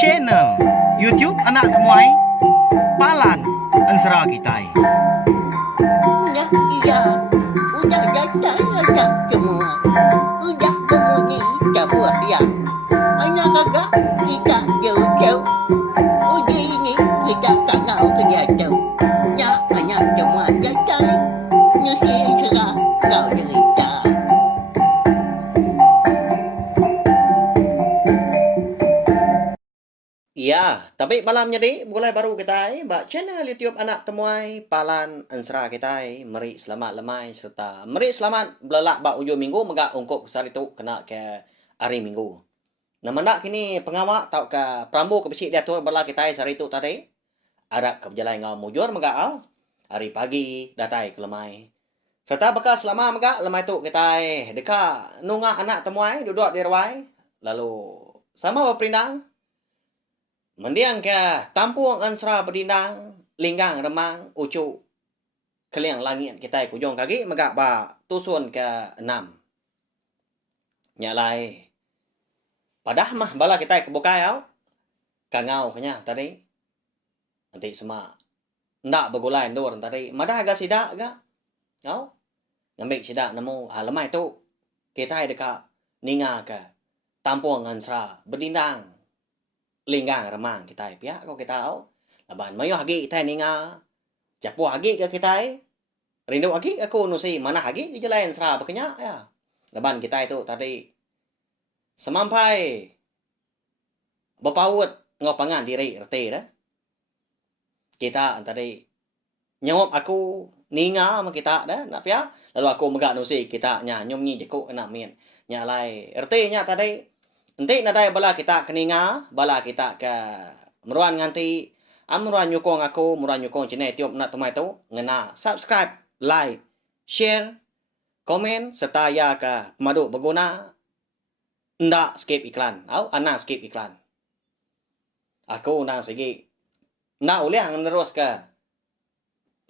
channel YouTube anak temuai Palan Ansra Kitai. Nah, iya, udah datang anak semua. Udah memenuhi sebuah yang anak agak kita jauh-jauh. Udah ini kita tak tahu kejatuh. Nah, anak semua datang. Nasi serah kau cerita. Ya, tapi malamnya di mulai baru kita mbak channel YouTube anak temuai Palan Ansra kita meri selamat lemai serta meri selamat belak bak ujung minggu megak ungkup besar itu kena ke hari minggu. Nama nak kini pengawak tau ke perambu ke besik dia tu belak kita hari itu tadi. Ada ke berjalan ngau mujur megak au hari pagi datai ke lemai. Serta bekas selama megak lemai tu kita dekat nunga anak temuai duduk di rawai lalu sama berperindang mendiang ke tampung ansra berdindang, linggang remang, ucu, keliang langit kita kujong kaki, megak ba tusun ke 6. Nyalai. Padah mah bala kita kebukai au. Kangau kanya tadi. Nanti semua. Ndak begulai ndur tadi. Madah agak sidak agak. Au. Ngambil sidak nemu lemai tu. Kita dekat ninga ke tampung ansra berdindang. Linggang remang kita pihak kau kita tahu laban mayo hagi kita ninga japu hagi ke kita rindu hagi aku nusi mana hagi ke jalan sera bekenya ya laban kita itu tadi semampai bepaut ngopangan diri rete dah kita tadi nyawap aku ninga sama kita dah nak pihak lalu aku megak nusi kita nya nyomnyi jeku kena min nyalai rete nya tadi nanti nadai bala kita keninga, bala kita ke meruan nganti amruan nyukong aku, meruan nyukong channel tiup nak temai tu, ngena subscribe, like, share, komen serta ya ke pemadu berguna ndak skip iklan. Au ana skip iklan. Aku nang segi ndak boleh menerus ke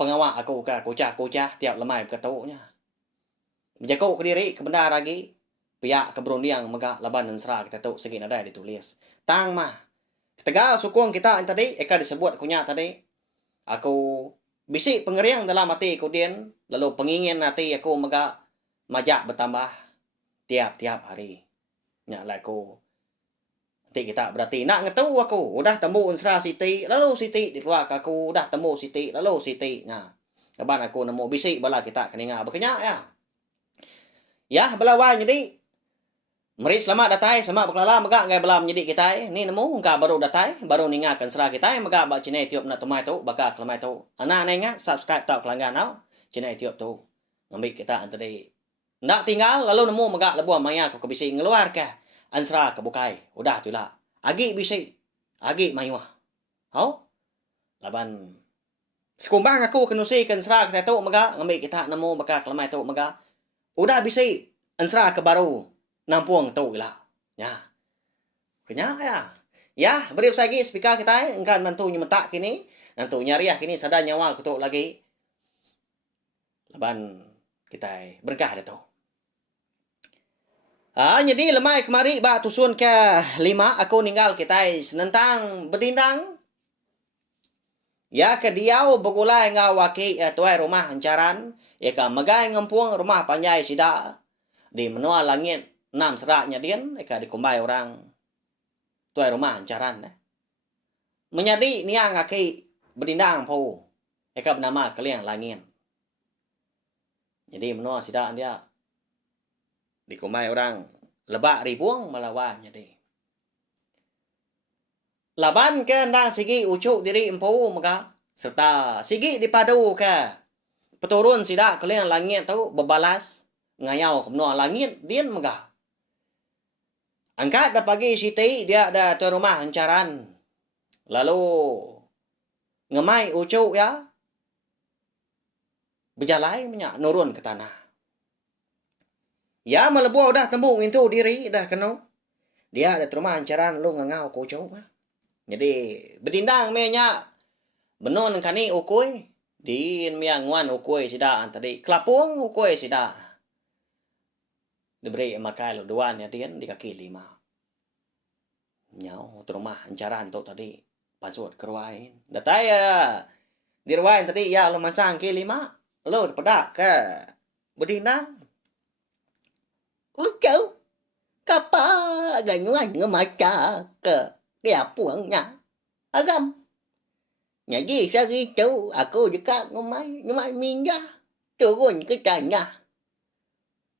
pengawak aku ke kucah-kucah tiap lemai berketunya. Menjaga ke diri ke benda lagi pihak keberundiang megak laban dan serah kita tahu segi ada ditulis. Tang mah. Ketegal sukung kita yang tadi eka disebut kunya tadi. Aku bisik pengeriang dalam hati aku din lalu pengingin hati aku megak majak bertambah tiap-tiap hari. Nya lah aku. Nanti kita berarti nak ngetahu aku udah temu unsra Siti lalu Siti dikeluar aku udah temu Siti lalu Siti. Nah, kaban aku nemu bisik bala kita keninga berkenya ya. Ya, belawan jadi mari selamat datai, selamat berkelala, megak ngai belam menjadi kita ni nemu engka baru datai, baru ningakan serah kita megak bak channel tiup nak temai tu, bakal kelamai tu. Ana nenga subscribe tau kelanggan au channel tiup tu. Ngambil kita antari nak tinggal lalu nemu megak lebuh maya ko bisi ngeluar ke ansra ke bukai. Udah tu lah. Agi bisi. Agi mayuah. Au? Laban sekumbang aku kenusi kan serah kita tu megak ngambil kita nemu bakal kelamai tu megak. Udah bisi ansra ke baru nampung tu lah. Ya. Kenya ya. Ya, beri lagi speaker kita engkan mantu nyemetak kini. Nantu nyariah kini sada nyawa kutuk lagi. Laban kita berkah dah tu. Jadi lemai kemari ba tusun ke 5 aku ninggal kita senentang berdindang. Ya ke diau begulai ngau waki tuai rumah hancaran. Ya ke megai ngempuang rumah panjai sida. Di menua langit 6 seraknya din, eka dikumbai orang tuai rumah hancaran. Menyadi niang aki berdindang po, eka bernama keliang langit. Jadi menua sidaan dia dikumbai orang lebak ribuang melawan jadi. Laban ke nang sigi ucuk diri empu maka serta sigi dipadu ke peturun sidak keliang langit tu berbalas ngayau ke menua langit din mega. Angkat dah pagi Siti, dia ada tu rumah hancaran. Lalu ngemai ucuk ya. Berjalai minyak nurun ke tanah. Ya melebuh dah tembung itu diri dah kena. Dia ada tu rumah hancaran lu ngangau ke ucuk. Jadi berdindang minyak benon kani ukui. Din miang nguan ukui sida tadi kelapung ukui sida. Diberi makai lu duan ya din di kaki 5. Nyaw, rumah ancaran tu tadi. Pasut kerwain. Datai ya. Dirwain tadi ya lo masang ke 5. Lo pedak ke. Bedinang. Ucau, kapa ganyuan ngemaca ke dia puangnya. Agam. Jadi sehari tu aku juga ngumai minyak. Turun ke tanah.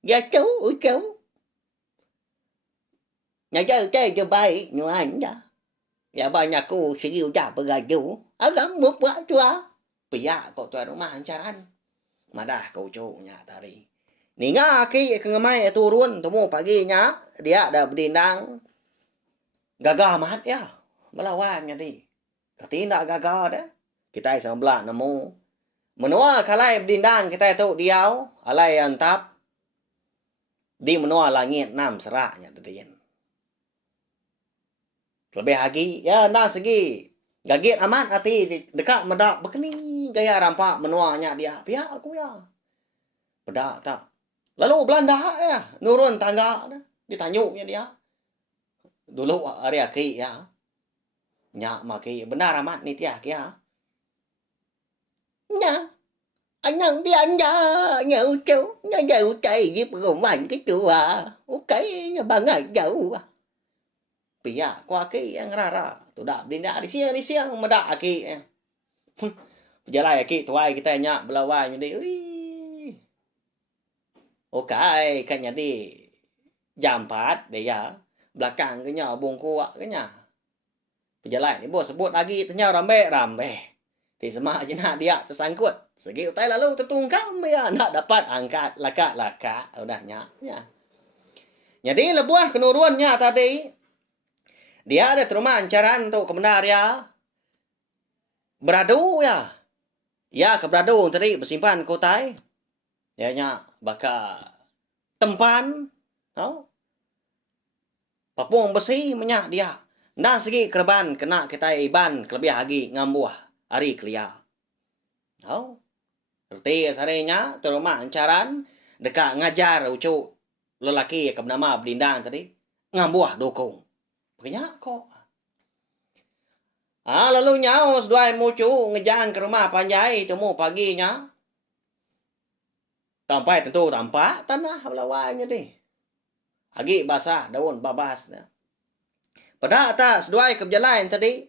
Ya tu, ucau. Nyajal teh je baik nyuan dah. Ya banyak aku segi udah bergaduh. Agam buat tua. Pia kau tuan rumah ancaran. Madah kau cowoknya tadi. Ninga ki kengemai turun temu paginya. Dia ada berdindang. Gagal mat ya. Melawan jadi. Ketindak gagal dah. Kita sebelah nemu. Menua kalai berdindang kita itu diau. Alai antap. Di menua langit 6 seraknya tadi. Lebih lagi. Ya nak segi. Gagit amat hati dekat medak begini. Gaya rampak menuanya dia. Pihak aku ya. Pedak tak. Lalu Belanda ya. Nurun tangga. Ditanyuknya dia. Dulu hari aki ya. Nyak maki. Benar amat ni tiak ya. Nha. Anh ăn đi anh ra. Nhậu chú. Nó dầu chay với bữa mạnh cái chú à. Ok. Bằng ngày dầu à. Pihak ku aki yang rara. Tu dak benda di siang medak aki. Jalan aki tuai kita nyak belawai jadi. Okay, kan jadi jam 4 deh ya. Belakang ke nya bong kuak ke nya. Pejalan ni bos sebut lagi tanya rambe. Ti semak je nak dia tersangkut. Segi utai lalu tertungkam ya nak dapat angkat laka. Udahnya ya. Jadi lebuah kenuruannya tadi. Dia ada terima ancaran untuk kebenar ya. Beradu ya. Ya ke beradu tadi bersimpan kotai. Ya nya baka tempan. Tahu? Papung besi menyak dia. Nah segi kerban kena kita iban kelebih lagi ngambuah hari kelia. Tahu? Erti sarenya terima ancaran dekat ngajar ucu lelaki ke bernama Belindang tadi ngambuah dukung. Banyak kok. Lalu nyaus dua mucu ngejang ke rumah Panjai temu paginya. Tampai tentu tampak tanah lawannya deh. Agi basah daun babas. Pada atas dua ke berjalan tadi.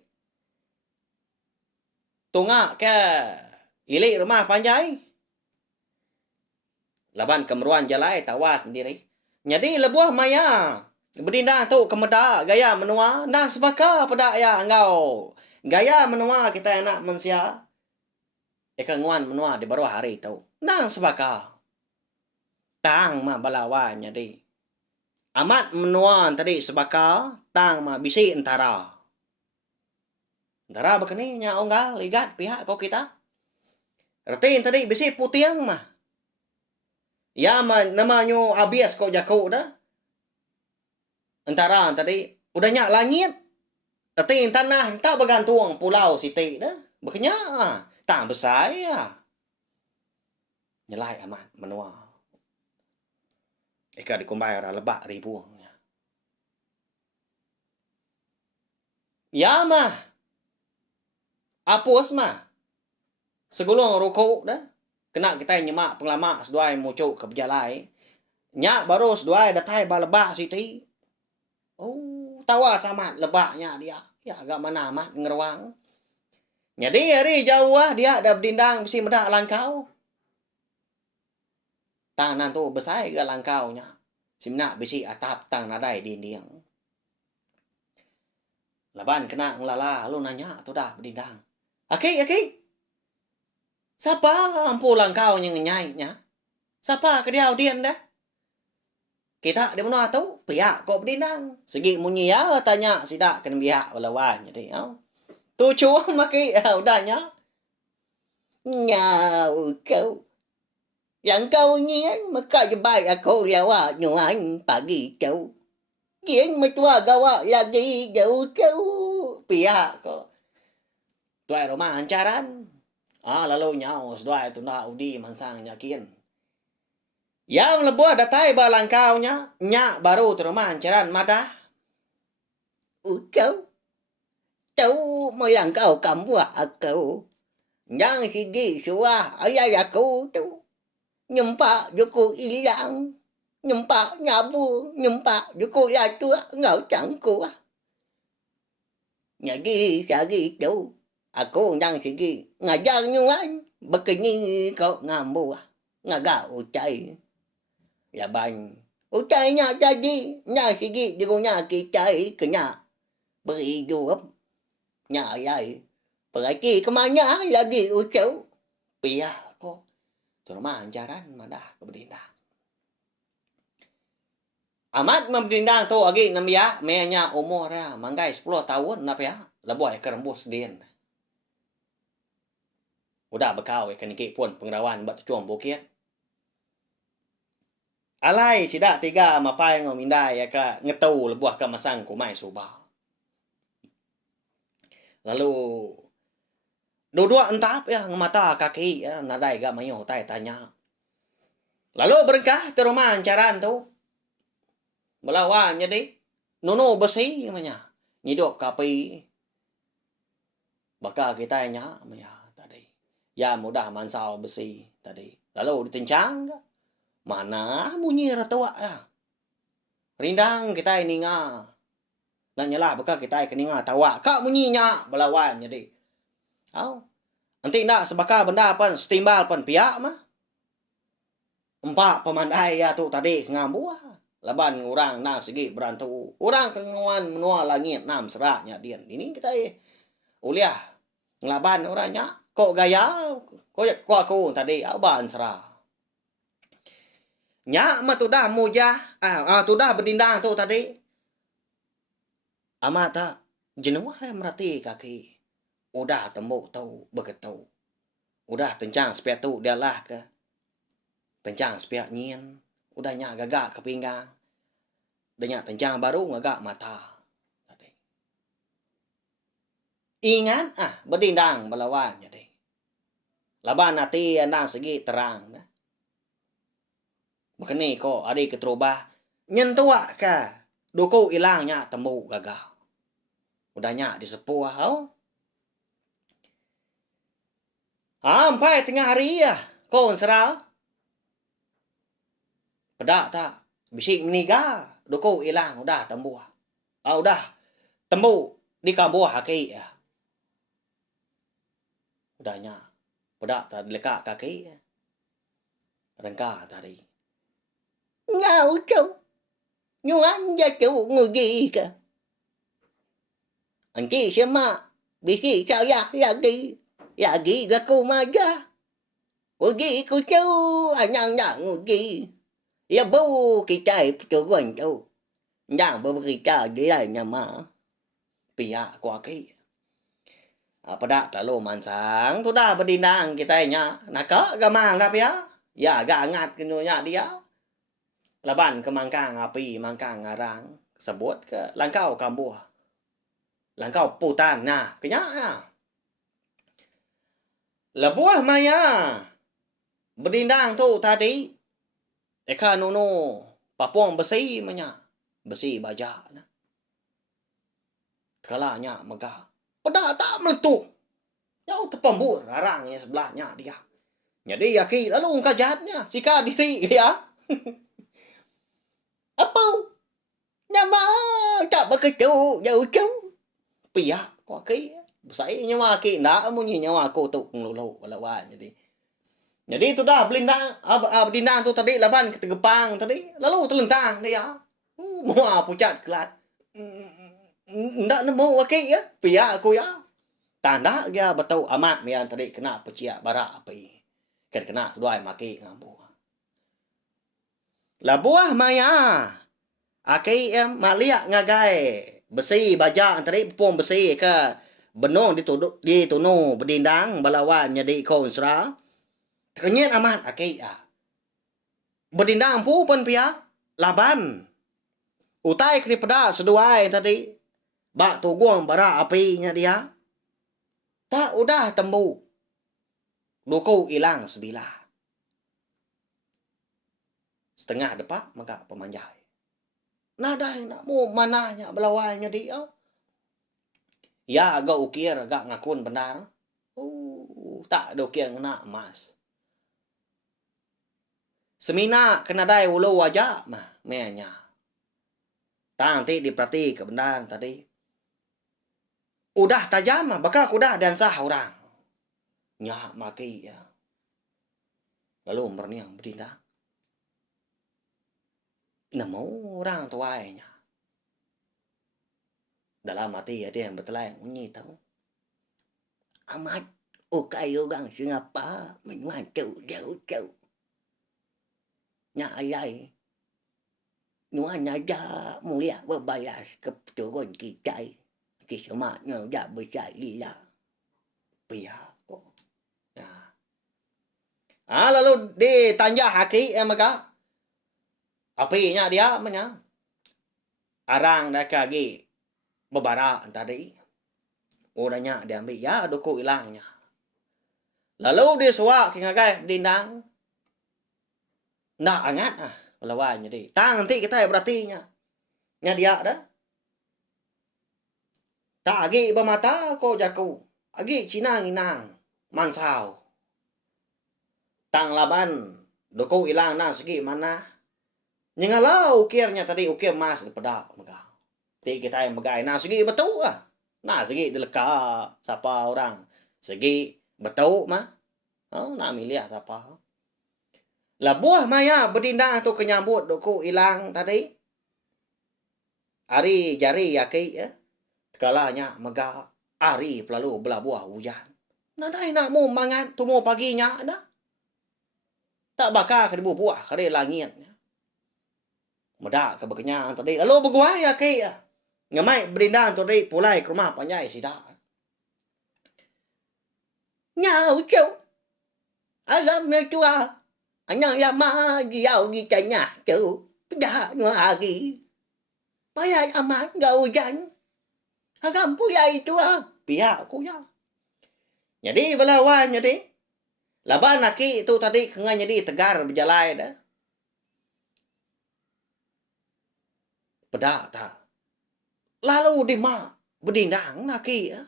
Tungak ke ilik rumah Panjai. Laban kemeruan jalai tawas sendiri. Jadi lebuah maya. Berdindang tu kemeda gaya menua. Nah sebaka pada ya engkau. Gaya menua kita nak mensia. Nguan menua di baru hari tu. Nah sebaka. Tang mah balawan jadi. Amat menua tadi sebaka. Tang mah bisi entara. Entara begini nya onggal ligat pihak kau kita. Retin tadi bisi putiang mah. Ya mah namanya abias kau jaku dah. Antara tadi udah nyak langit. Tapi tanah tak bergantung pulau siti dah. Bekenya tak besar ya. Nyelai amat menua. Eka dikumbai ora lebak ribuang. Ya mah. Apus mah. Segulung rukuk dah. Kena kita nyemak penglamak seduai mucuk ke berjalai. Nyak baru seduai datai balebak siti. Oh, tawa sama lebaknya dia. Ya agak mana amat ngeruang. Jadi hari jauh dia ada berdindang besi medak langkau. Tangan tu besar ke langkaunya. Simnak besi atap tang nadai dinding. Laban kena ngelala lu nanya tu dah berdindang. Aki. Siapa ampu langkau yang ngenyainya? Siapa ke dia diam dah? Kita di mana tu? Pihak kau berdindang. Segi munyi ya tanya sidak kena pihak lawan jadi. Tu cuang maki udahnya. Nyau kau. Yang kau nyian maka je baik aku lewat nyuan pagi kau. Kian metua gawa lagi jauh kau. Pihak kau. Tuai rumah ancaran. Lalu nyaus dua itu nak udi mansang nyakin. Yang lebuah datai balangkaunya, nyak baru terima ancaran madah. Ucau. Tau melangkau kamu aku. Yang sigi suah ayah aku tu. Nyempak juku hilang. Nyempak nyabu. Nyempak juku latua ngau cangku. Jadi sagi tu. Aku yang sigi ngajar nyuan. Begini kau ngambu. Ngagak ucai. Laban. Ucainya jadi. Yang sigi dirunya kita kena berhidup. Nyayai. Pergi kemana lagi ucau. Pia ko. Turma jaran madah ke bedindang. Amat membedindang tu agi namya menya umur ya manggai 10 tahun na pia. Laboy kerembus din. Udah bekau ikan iki pun pengrawan bat cuam bukit. Alai sida tiga mapai ngomindai ya ka ngetau lebuah ka masang kumai subah. Lalu dua-dua entap ya ngemata kaki ya nadai ga mayo tai tanya. Lalu berkah ke rumah caran tu. Melawan jadi nono besi namanya. Nyidop kapi. Baka kita nya maya tadi. Ya mudah mansau besi tadi. Lalu ditencang mana munyi ratawa ya. Rindang kita ini nga. Nak nyalah baka kita keninga tawa. Kak munyinya melawan jadi. Au. Nanti nak sebaka benda pan setimbal pan pihak mah. Empat pemandai ya tu tadi ngambuah. Laban orang na segi berantu. Orang kenguan menua langit nam seraknya dian. Ini kita uliah. Ngelaban orangnya. Kok gaya. Kok aku tadi aban serah. Nya mah tu dah muja. Tu dah berdindang tu tadi. Amat tak. Jenuh merati kaki. Udah tembuk tau begitu. Udah tencang sepiak tu dia lah ke. Tencang sepiak nyin. Udah nyak gagak ke pinggang. Udah nyak tencang baru ngagak mata. Tadi. Ingat berdindang belawan jadi. Laban hati nang segi terang. Makanya ko adik keterubah. Nyentuak ka. Duku ilangnya temu gagak. Udah nyak disepuh. Sampai tengah hari ya. Kau serah. Pedak tak. Bisik meniga. Duku ilang. Udah tembuh. Udah. Tembu. Di kambuh kaki ya. Udahnya. Pedak tak dilekak kaki ya. Rengka tadi. Ngau cau. Nyuan ya cau ngugi ka. Anti sama. Bisi saya lagi. Lagi aku maja. Ngugi ku cau. Anang nak ngugi. Ya bau kita turun tu. Yang berberita dia nama. Pihak ku kaki. Pedak tak lo mansang. Tu dah berdindang kita nya. Nak gamang lah pihak. Ya gangat kenunya dia. Laban ke mangkang api, mangkang ngarang. Sebut ke langkau kambuh. Langkau putan. Nah, kenyak ya. Lebuah maya. Berdindang tu tadi. Eka nono. Papuang besi manya. Besi baja. Kalanya megah. Pedak tak meletup. Jauh terpembur. Arangnya sebelahnya dia. Jadi yaki lalu kajatnya. Sika diri ya. Apa? Nama tak begitu jauh jauh. Pihak ku kaki. Saya nyawa ki ndak munyi nyawa ku tu ngelulu lawan jadi. Jadi itu dah belindang berdindang tu tadi laban ketegepang tadi lalu terlentang dia. Mua pucat kelat. Ndak nemu kaki ya. Pihak aku ya. Tanda dia betul amat mian tadi kena peciak bara api. Kena seduai maki ngambu. Labuah maya. Aki maliak ngagai. Besi baja tadi pun besi ke benong ditunu berdindang balawan jadi konsra. Kenyet amat aki berdindang pun pihak laban. Utai kini peda seduai tadi. Bak tuguang bara apinya dia. Tak udah temu. Duku hilang sebilah. Setengah depak maka pemanjai. Nadai nak mau mananya belawannya dia. Ya agak ukir agak ngakun benar. Tak ada ukir kena emas. Semina kena dai ulo wajah mah menya. Tang ti diperhati kebenaran tadi. Udah tajam mah bakal kuda dan sah orang. Nya maki ya. Lalu berniang berdina. Namo orang tuainya. Dalam hati ada yang bertelan unyi tahu. Amat ukai orang Singapura menyuatu jauh-jauh. Nya ayai. Nuan aja mulia berbayar ke turun kita. Kisahnya dah besar gila. Pihak kok. Ya. Lalu ditanya haki maka. Apinya dia mana? Arang dah kagi berbara tadi. Orangnya diambil ya doko hilangnya. Lalu dia suak kingagai dindang. Nak angat lawannya deh. Tang nanti kita berarti nya dia dah. Tak agi bermata ko jaku. Agi cinang inang mansau. Tang laban doko hilang na segi mana. Nyingalau ukirnya tadi ukir mas pedak mega. Ti kita yang megai nah segi betul ah. Nah segi deleka siapa orang. Segi betul mah. Oh nak milia siapa. Lah buah maya berdindang tu kenyambut doko hilang tadi. Ari jari yaki ya. Kalanya mega ari pelalu belah buah hujan. Nadai nak mu mangan tu mu paginya dah. Tak bakal ke buah kare langit. Medak ke berkenyang tadi. Lalu berguai ya ke. Ngamai berindang tadi pulai ke rumah panjai sidak. Nyau cau. Alamnya tua. Anyang lama giau di tanya cau. Pedah lagi. Payah amat gak hujan. Agam puyai tua. Pihak aku ya. Jadi belawan jadi. Laban laki itu tadi kengan jadi tegar berjalan dah. Pedak tak. Lalu di mak berdindang laki ya.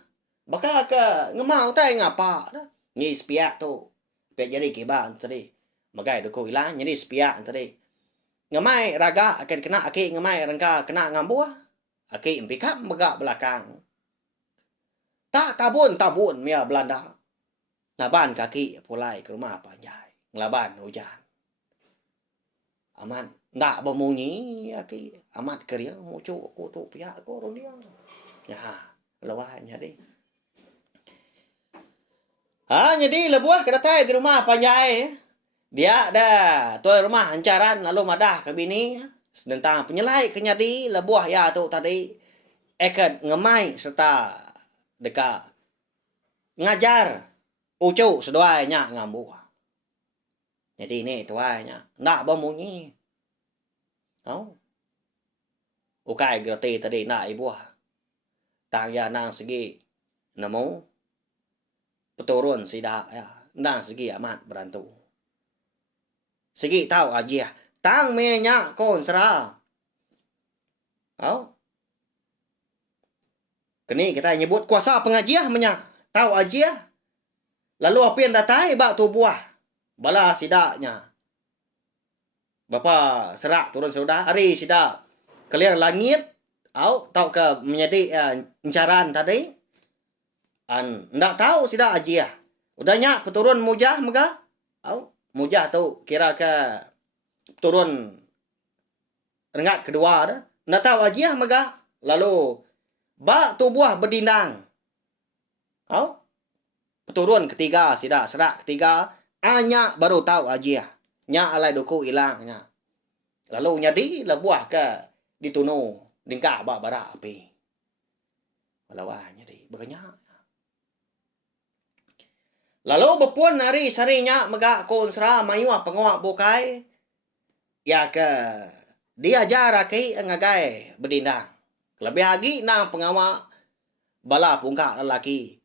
Bakal ke ngemau tay ngapa dah. Ni sepiak tu. Piak jadi kibar tadi. Magai doko hilang jadi sepiak tadi. Ngemai raga akan kena aki ngemai rangka kena ngambuah. Aki empikap megak belakang. Tak tabun mia Belanda. Laban kaki pulai ke rumah panjai. Ngelaban hujan. Aman. Ndak bemunyi aki. Amat kerja mucu aku tu pihak aku dia. Ya, lawannya deh. Jadi lebuah kedatai di rumah panjai. Dia dah tuai rumah hancaran lalu madah ke bini. Tentang penyelai kenyadi lebuah ya tu tadi. Eket ngemai serta deka ngajar ucu seduainya ngambu. Jadi ni tuainya. Ndak bemunyi. Ukai gerti tadi nak ibu. Tang ya nang segi nemu peturun sidak ya. Nang segi amat berantu. Segi tahu aja. Tang menya kon sera. Kini kita nyebut kuasa pengajian menya. Tahu aja. Lalu apa yang datai bak tu buah. Bala sidaknya. Bapa serak turun sudah hari sidak kalian langit tahu ke menjadi encaran tadi ndak tahu sidak aja udahnya peturun mujah mega mujah tu kira ke turun rengat kedua dah ndak tahu aja mega lalu bak tu buah berdindang peturun ketiga sidak serak ketiga anya baru tahu aja nya alai doku hilangnya. Lalu nyadi lebuah ke ditunu dingka ba bara api. Lawan nyadi berkenyak. Lalu bepuan hari sarinya mega kon sera mayu pengoak bokai. Ya ke diajar aki ngagai berdindang. Lebih lagi nang pengawak bala pungka lelaki.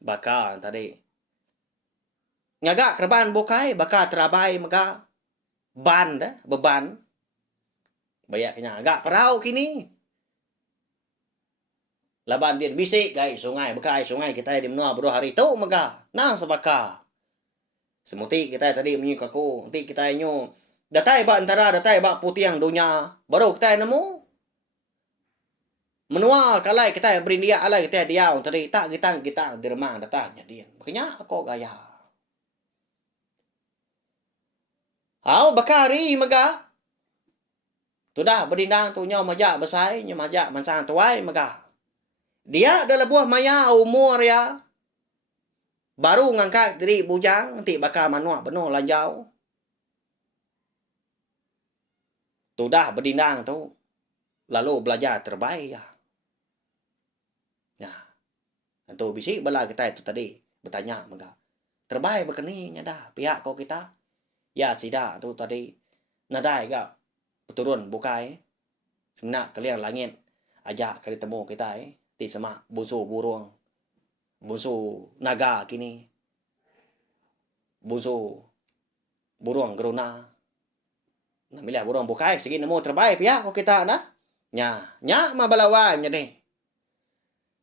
Bakal tadi ngaga kerban bokai baka terabai mega ban dah beban bayak kena agak perau kini Laban dia bisik gai sungai bekai sungai kita di menua bro hari tu mega. Nang sebaka. Semuti kita tadi menyu kaku, nanti kita nyu datai ba antara datai ba putiang dunia. Baru kita nemu menua kalai kita berindia alai kita dia tadi tak kita di remang datanya dia. Makanya aku gaya. Hau bakari mega. Sudah berdindang tu nyaw majak besai, nyaw majak mansang tuai mega. Dia adalah buah maya umur ya. Baru ngangkat diri bujang, nanti bakal manuak penuh lanjau. Sudah berdindang tu. Lalu belajar terbaik ya. Ya. Itu bisik bala kita itu tadi bertanya mega. Terbaik begini dah pihak kau kita. Ya sida tu tadi. Nadai gak turun bukai. Senak kalian langit. Ajak kali temu kita Di semak busu burung. Busu naga kini. Busu burung geruna. Namanya burung bukai. Segi nemu terbaik pihak kau kita nah. Nya mabalawan jadi.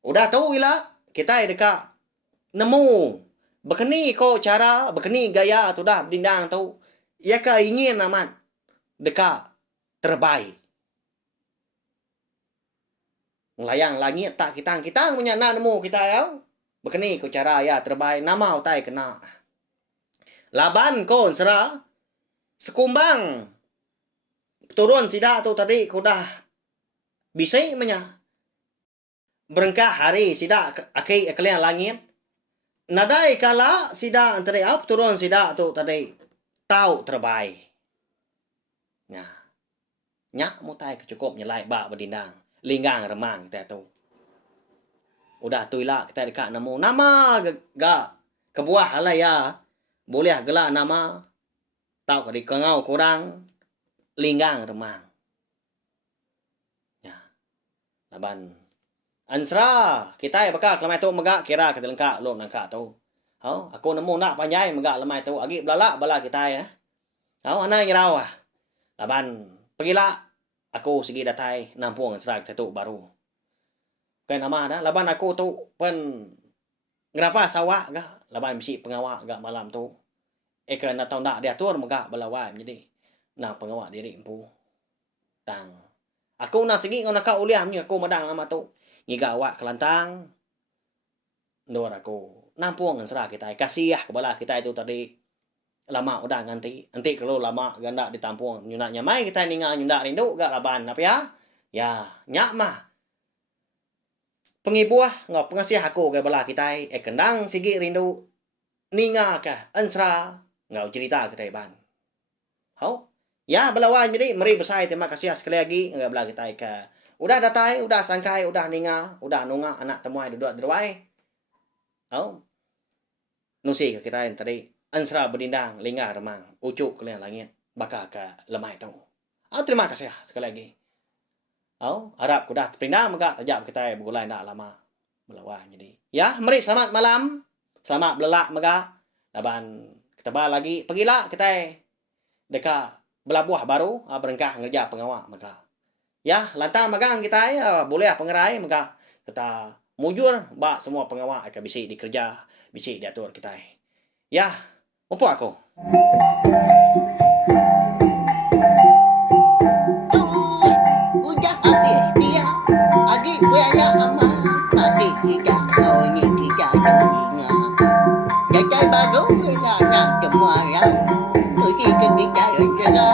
Udah tahu ila kita dekat nemu begini kau cara begini gaya tu dah berdindang tahu. Ya ka ingin amat dekat terbaik. Layang langit tak kita punya nak nemu kita ya. Begini kau cara ya terbaik nama utai kena. Laban kau serah sekumbang turun sida tu tadi kau dah bisa menya. Berengkah hari sida akai kalian langit. Nadai kala sida antara up turun sida tu tadi tahu terbaik. Nyak mutai kecukup nyelai ba berdindang. Linggang remang kita tu. Udah tu ilah kita dekat nemu nama ga kebuah halaya. Boleh gelak nama. Tahu kadi kengau kurang linggang remang. Laban ansra kita bakal lemai tu megak kira kita lengkap lom nangka tu. Aku nemu nak panjai megak lemai tu agi belala bala kita ya. Ana ngirau Laban pergilah aku segi datai nampung ansra kita tu baru. Kan nama dah laban aku tu pen ngapa sawak ga laban misi pengawak ga malam tu. Kan nak tahu nak diatur megak balawan jadi. Nah pengawak diri empu. Tang aku nak segi ngau nak uliah ni aku madang nama tu. Ngiga awak kelantang. Ndor aku nampung ansra kita kasih kebala kita itu tadi lama udah ganti. Nanti kalau lama ganda ditampung nyunak nyamai kita ninga nyundak rindu gak laban apa ya? Ya, nyak mah. Pengibuah ngau pengasih aku ke bala kita kendang sigi rindu ninga ke ansra ngau cerita kita ban. Hau? Ya belawan jadi meri besai terima kasih sekali lagi enggak bela kita ke. Udah datai, udah sangkai, udah ninga, udah nunga anak temuai duduk derwai. Nusi ke kita yang tadi ansra berdindang linggar remang ucuk kalian langit bakal ke lemai tu. Terima kasih sekali lagi. Harap kuda terpindang maka tajak kita bergulai nak lama belawan jadi. Ya, mari selamat malam. Selamat belak maka. Laban kita lagi pergilah kita dekat belabuah baru berengkah ngerja pengawak maka. Ya, lantang magang kita boleh pengerai maka kita mujur bak semua pengawak akan bisik dikerja, bisik diatur kita. Ya, apa aku? Udah habis dia. Adik kuya amat. Adik tidak kau ni tidak dunia. Datai baru nak semua ya. Mesti kita yang jaga.